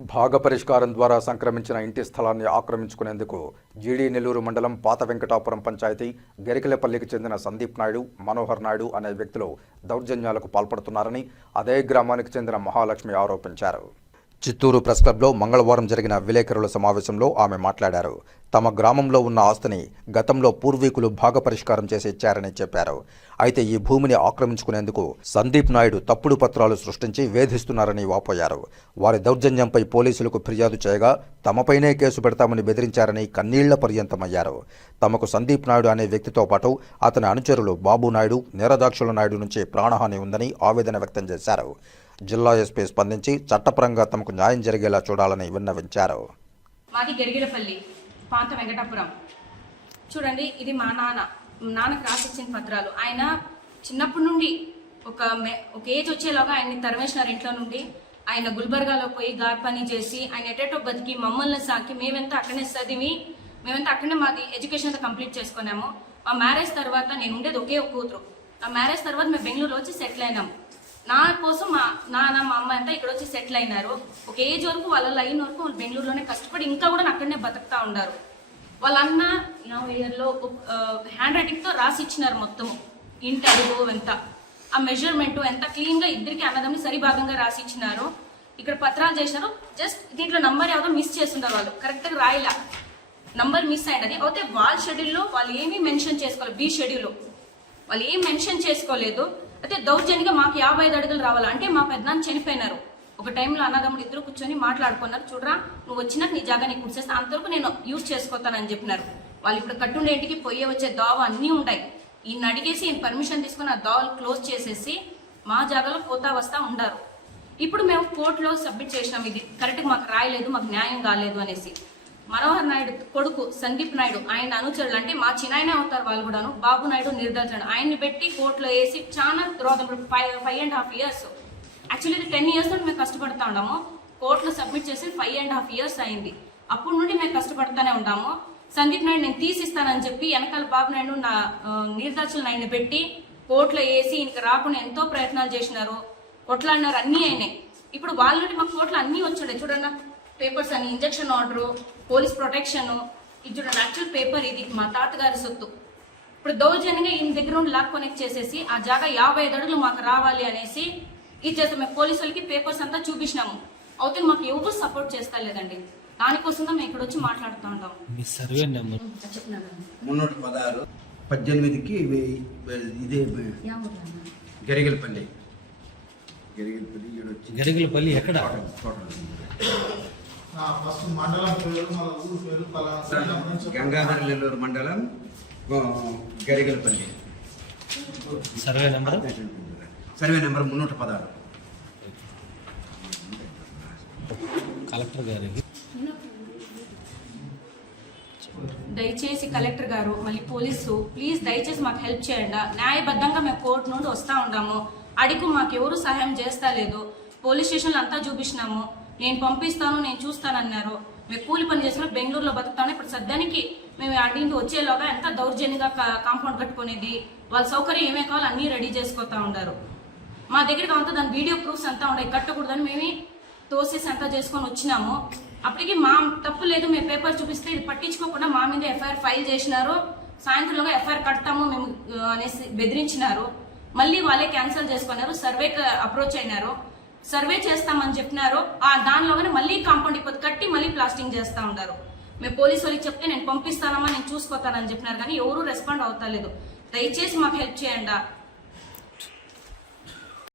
భాగ పరిష్కారం ద్వారా సంక్రమించిన ఇంటి స్థలాన్ని ఆక్రమించుకునేందుకు జీడీ నెల్లూరు మండలం పాత వెంకటాపురం పంచాయతీ గెరికిలపల్లికి చెందిన సందీప్ నాయుడు, మనోహర్ నాయుడు అనే వ్యక్తులు దౌర్జన్యాలకు పాల్పడుతున్నారని అదే గ్రామానికి చెందిన మహాలక్ష్మి ఆరోపించారు. చిత్తూరు ప్రెస్ క్లబ్లో మంగళవారం జరిగిన విలేకరుల సమావేశంలో ఆమె మాట్లాడారు. తమ గ్రామంలో ఉన్న ఆస్తిని గతంలో పూర్వీకులు భాగ పరిష్కారం చేసి ఇచ్చారని చెప్పారు. అయితే ఈ భూమిని ఆక్రమించుకునేందుకు సందీప్ నాయుడు తప్పుడు పత్రాలు సృష్టించి వేధిస్తున్నారని వాపోయారు. వారి దౌర్జన్యంపై పోలీసులకు ఫిర్యాదు చేయగా తమపైనే కేసు పెడతామని బెదిరించారని కన్నీళ్ల పర్యంతమయ్యారు. తమకు సందీప్ నాయుడు అనే వ్యక్తితో పాటు అతని అనుచరులు బాబు నాయుడు, నీరదాక్షుల నాయుడు నుంచి ప్రాణహాని ఉందని ఆవేదన వ్యక్తం చేశారు. జిల్లా ఎస్పీ స్పందించి చట్టపరంగా తమకు న్యాయం జరిగేలా చూడాలని విన్నవించారు. మాది గెరిగిలపల్లి పాత వెంకటాపురం. చూడండి, ఇది మా నాన్నకు రాసిచ్చిన పత్రాలు. ఆయన చిన్నప్పటి నుండి ఒక ఏజ్ వచ్చేలాగా ఆయన్ని తరిమేసినారు ఇంట్లో నుండి. ఆయన గుల్బర్గాలో పోయి గార్ పని చేసి ఆయన ఎటేటో బతికి మమ్మల్ని సాకి మేమెంతా అక్కడనే చదివి మేమంతా అక్కడనే మాది ఎడ్యుకేషన్ అంతా కంప్లీట్ చేసుకున్నాము. మా మ్యారేజ్ తర్వాత నేను ఉండేది ఒకే ఒక కూతురు. ఆ మ్యారేజ్ తర్వాత మేము బెంగళూరులో వచ్చి సెటిల్ అయినాము. నా కోసం మా నాన్న మా అమ్మ అంతా ఇక్కడ వచ్చి సెటిల్ అయినారు. ఒక ఏజ్ వరకు వాళ్ళ అయిన వరకు వాళ్ళు బెంగళూరులోనే కష్టపడి ఇంకా కూడా అక్కడనే బతుకుతా ఉన్నారు. వాళ్ళ అన్న 50 ఇయర్లో హ్యాండ్ రైటింగ్తో రాసి ఇచ్చినారు మొత్తము ఇంటి అడుగు ఎంత, ఆ మెజర్మెంట్ ఎంత క్లీన్గా ఇద్దరికి అన్నదమ్ని సరిభాగంగా రాసి ఇచ్చినారు. ఇక్కడ పత్రాలు చేసినారు. జస్ట్ దీంట్లో నంబర్ ఏదో మిస్ చేస్తున్నారు. వాళ్ళు కరెక్ట్గా రాయిలా, నంబర్ మిస్ అయినది. అయితే వాళ్ళ షెడ్యూల్లో వాళ్ళు ఏమీ మెన్షన్ చేసుకోలేదు. బి షెడ్యూల్లో వాళ్ళు ఏం మెన్షన్ చేసుకోలేదు. అయితే దౌర్జన్యంగా మాకు 55 అడుగులు రావాలి. అంటే మా పెద్దనాన్న చనిపోయినారు. ఒక టైంలో అన్నదమ్ముడు ఇద్దరు కూర్చొని మాట్లాడుకున్నారు. చూడరా, నువ్వు వచ్చినాక నీ జాగా నీకు కుర్చేస్తా, అంతవరకు నేను యూజ్ చేసుకోతానని చెప్పినారు. వాళ్ళు ఇప్పుడు కట్టుండే ఇంటికి పొయ్యే వచ్చే దోవ అన్నీ ఉంటాయి. ఈయన అడిగేసి ఈయన పర్మిషన్ తీసుకుని ఆ దోవలు క్లోజ్ చేసేసి మా జాగాలో పోతా వస్తా ఉండారు. ఇప్పుడు మేము కోర్టులో సబ్మిట్ చేసినాం. ఇది కరెక్ట్గా మాకు రాయలేదు, మాకు న్యాయం కాలేదు అనేసి. మనోహర్ నాయుడు కొడుకు సందీప్ నాయుడు, ఆయన అనుచరులు అంటే మా చిన్నాయనే అవుతారు వాళ్ళు కూడాను, బాబు నాయుడు, నిర్దాచన ఆయన్ని పెట్టి కోర్టులో వేసి చాలా రోదం. 5.5 years, యాక్చువల్లీ ఇది 10 years నుండి మేము కష్టపడుతూ ఉన్నాము. కోర్టులో సబ్మిట్ చేసి 5.5 years అయింది. అప్పటి నుండి మేము కష్టపడుతూనే ఉన్నాము. సందీప్ నాయుడు నేను తీసిస్తానని చెప్పి వెనకాల బాబు నాయుడు నా నిర్దాచన నాయుడిని పెట్టి కోర్టులో వేసి ఇంక రాకుండా ఎంతో ప్రయత్నాలు చేసినారు, కొట్లాడినారు, అన్నీ అయినాయి. ఇప్పుడు వాళ్ళ నుండి మా కోర్టులో అన్నీ వచ్చాడు. చూడండి, పేపర్స్ అని, ఇంజక్షన్ ఆర్డరు, పోలీస్ ప్రొటెక్షన్, ఇది చూడండి యాక్చువల్ పేపర్, ఇది మా తాతగారి సొత్తు. ఇప్పుడు దౌర్జన్యంగా ఈయన దగ్గర నుండి లాక్ కనెక్ట్ చేసేసి ఆ జాగా 55 అడుగులు మాకు రావాలి అనేసి ఇది చేస్తాం. మేము పోలీసు వాళ్ళకి పేపర్స్ అంతా చూపించినాము. అయితే మాకు ఎవరు సపోర్ట్ చేస్తా లేదండి. దానికోసం మేము ఇక్కడ వచ్చి మాట్లాడుతూ ఉంటాం. సర్వే నెంబర్ 316 18కి ఇదే గెరిగిలపల్లి. గెరిగిలపల్లి ఎక్కడ? గంగాధర నెల్లూరు మండలం గెరిగిలపల్లి. Survey number 316. కలెక్టర్ గారికి దయచేసి కలెక్టర్ గారు, మళ్ళీ పోలీసు, ప్లీజ్ దయచేసి మాకు హెల్ప్ చేయండి. న్యాయబద్ధంగా మేము కోర్టు నుండి వస్తూ ఉన్నాము. అడిగి మాకు ఎవరు సహాయం చేస్తా లేదు. పోలీస్ స్టేషన్లో అంతా చూపించినాము. నేను పంపిస్తాను, నేను చూస్తానన్నారు. మేము కూలి పని చేసుకుని బెంగళూరులో బతుకుతాను. ఇప్పుడు సద్యానికి మేము అడిగి వచ్చేలోగా ఎంత దౌర్జన్యంగా కాంపౌండ్ కట్టుకునేది, వాళ్ళ సౌకర్యం ఏమే కావాలో అన్నీ రెడీ చేసుకుంటా ఉన్నారు. మా దగ్గరికి అంతా దాని వీడియో ప్రూఫ్స్ అంతా ఉన్నాయి. కట్టకూడదని మేము తోసేసి అంతా చేసుకొని వచ్చినాము. అప్పటికి మా తప్పు లేదు, మేము పేపర్ చూపిస్తే ఇది పట్టించుకోకుండా మా మీద ఎఫ్ఐఆర్ ఫైల్ చేసినారు. సాయంత్రంలోగా ఎఫ్ఐఆర్ కడతాము మేము అనేసి బెదిరించినారు. మళ్ళీ వాళ్ళే క్యాన్సిల్ చేసుకున్నారు. సర్వేకి అప్రోచ్ అయినారు. సర్వే చేస్తామని చెప్పినారు. దానిలోనే మళ్ళీ కాంపౌండ్ ఇప్పుడు కట్టి మళ్ళీ ప్లాస్టింగ్ చేస్తూ ఉన్నారు. మేము పోలీసు వాళ్ళకి చెప్తే నేను పంపిస్తానమ్మా, నేను చూసుకోతానని చెప్పినారు. కానీ ఎవరు రెస్పాండ్ అవుతా లేదు. దయచేసి మాకు హెల్ప్ చేయండి.